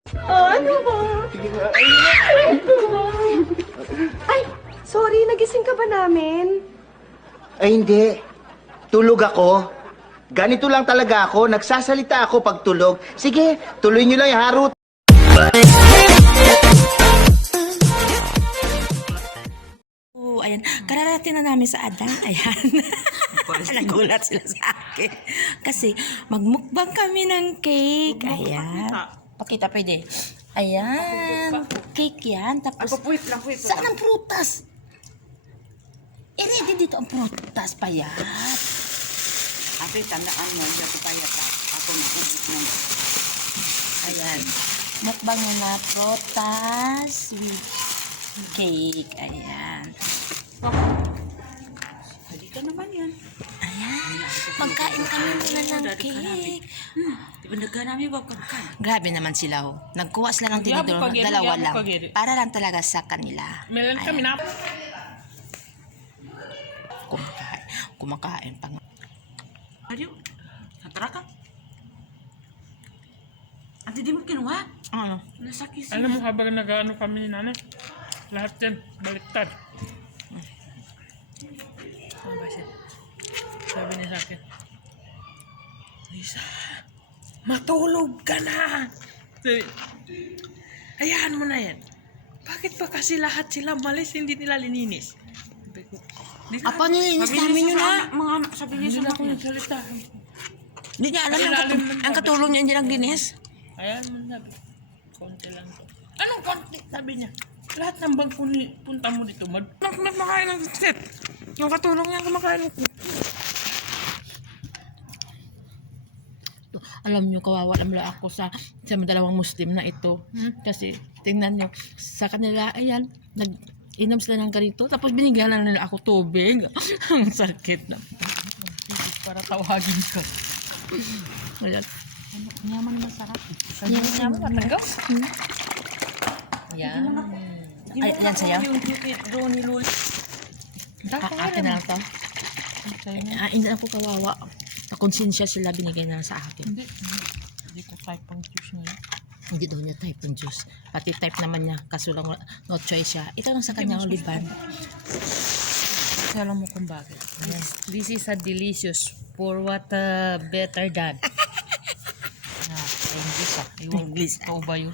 Ano ba? Sige nga. Ano ba? Ay, sorry, nagising ka ba namin? Ay, hindi. Tulog ako. Ganito lang talaga ako. Nagsasalita ako pag tulog. Sige, tuloy nyo lang yung harot. Ayan, kararating na namin sa Adan. Ayan. Nagulat sila sa akin. Kasi magmukbang kami ng cake. Ayan. Pakita pwede. Ayan. Cake yan. Tapos, saan ang prutas? Ready dito ang prutas pa yan. Ate, tandaan mo, hindi ako payat ha. Ako nakubit na. Ayan. Mukbang na prutas with cake. Ayan. Halika naman yan. Ayan. Magkain kami muna ng cake. Di ba nagkanami ba pagkain? Grabe naman sila ho. Nagkuha sila ng tinidor. Dalawa lang. Para lang talaga sa kanila. Meron kami na. Kumakain pa nga. Adiyo, natara ka. Ate, di mo kinuha? Ano? Nasakis. Alam mo, habang nag-ano kami ni nanay, lahat yan, baliktad. Ano ba siya? Sabi niya sa akin, Lisa, matulog ka na! Sabi, hayaan mo na yan. Bakit ba kasi lahat sila malis, hindi nila lininis? Sabi ko, Apa nilinis namin yun ha? Mga anak, sabi niya hindi na sa ako nagsalita. Hindi niya alam ang katulong niya hindi naglinis. Ayan mo sabi, konti lang to. Anong konti? Sabi niya, lahat ng bag punta mo dito, kumakain ng set. Yung katulong niya kumakain ng Alam niyo, kawawa naman ako sa dalawang Muslim na ito. Kasi, tingnan niyo, sa kanila, ayan, nag-inom sila ng ganito, tapos binigyan lang nila ako tubig. Ang sakit na. para tawagin ko. Ayan. Nyaman masarap. Nyaman matanggaw. Yan. Ay, yan sa'yo? Yung tipid doon ni Luli. Akin na lang to. Hindi ako kawawa. Pakonsensya sila binigay na sa akin. Hindi ko type ang juice niya. Hindi daw niya type ng juice. Pati type naman niya. Kaso lang no choice siya. Ito lang sa kanya oliban. Kasi alam mo kung bakit. This is a delicious for what better than. English ah. Iwan ko ba yun?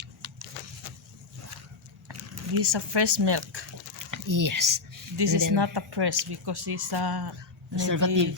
This is a fresh milk. Yes. This And is then, not a press because it's a preservative.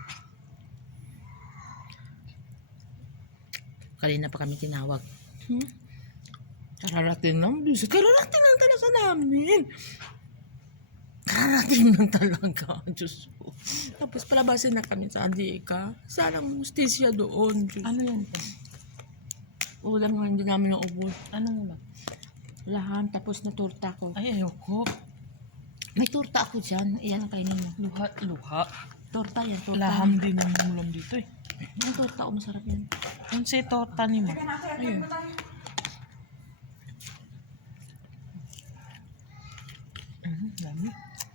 Kanina pa kami tinawag. Kararating lang. Kararating lang talaga namin. Kararating lang talaga. Diyos ko. Tapos palabasin na kami sa Andika. Sana mustisya doon. Diyos. Ano yan po? Ulam nga hindi namin naubos. Anong ulam? Lahan. Tapos na torta ko. Ay, ayoko. May torta ako dyan. Iyan ang kainin mo. Luha. Torta yan. Torta. Laham din ang ulam dito eh. Yung torta. Masarap yan. Yung si torta ni mo. Ayun. Dami.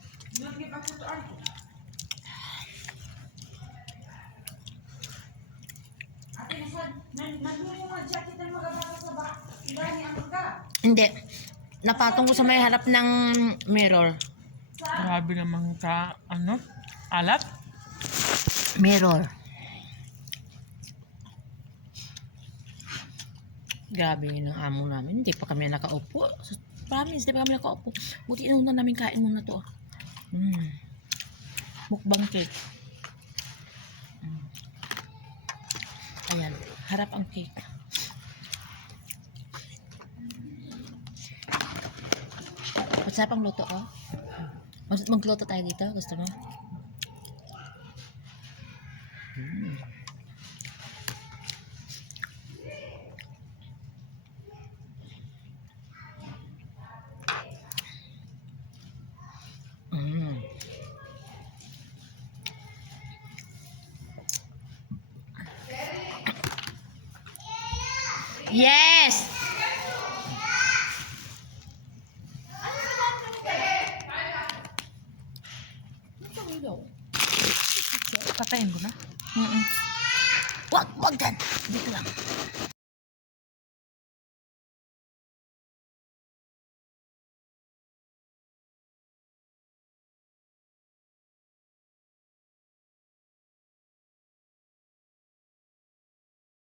Hindi. Napatong ko sa may harap ng mirror. Grabe naman ka, ano? Alat? Mirror. Grabe yun ang amo namin. Hindi pa kami nakaupo. Promise, hindi pa kami nakaupo. Buti inuna namin kain muna to. Mukbang cake. Ayan. Harap ang cake. Masarap ang luto ko. Magluto tayo dito. Gusto mo? Yes! Patayin ko na. Wag yan. Dito lang.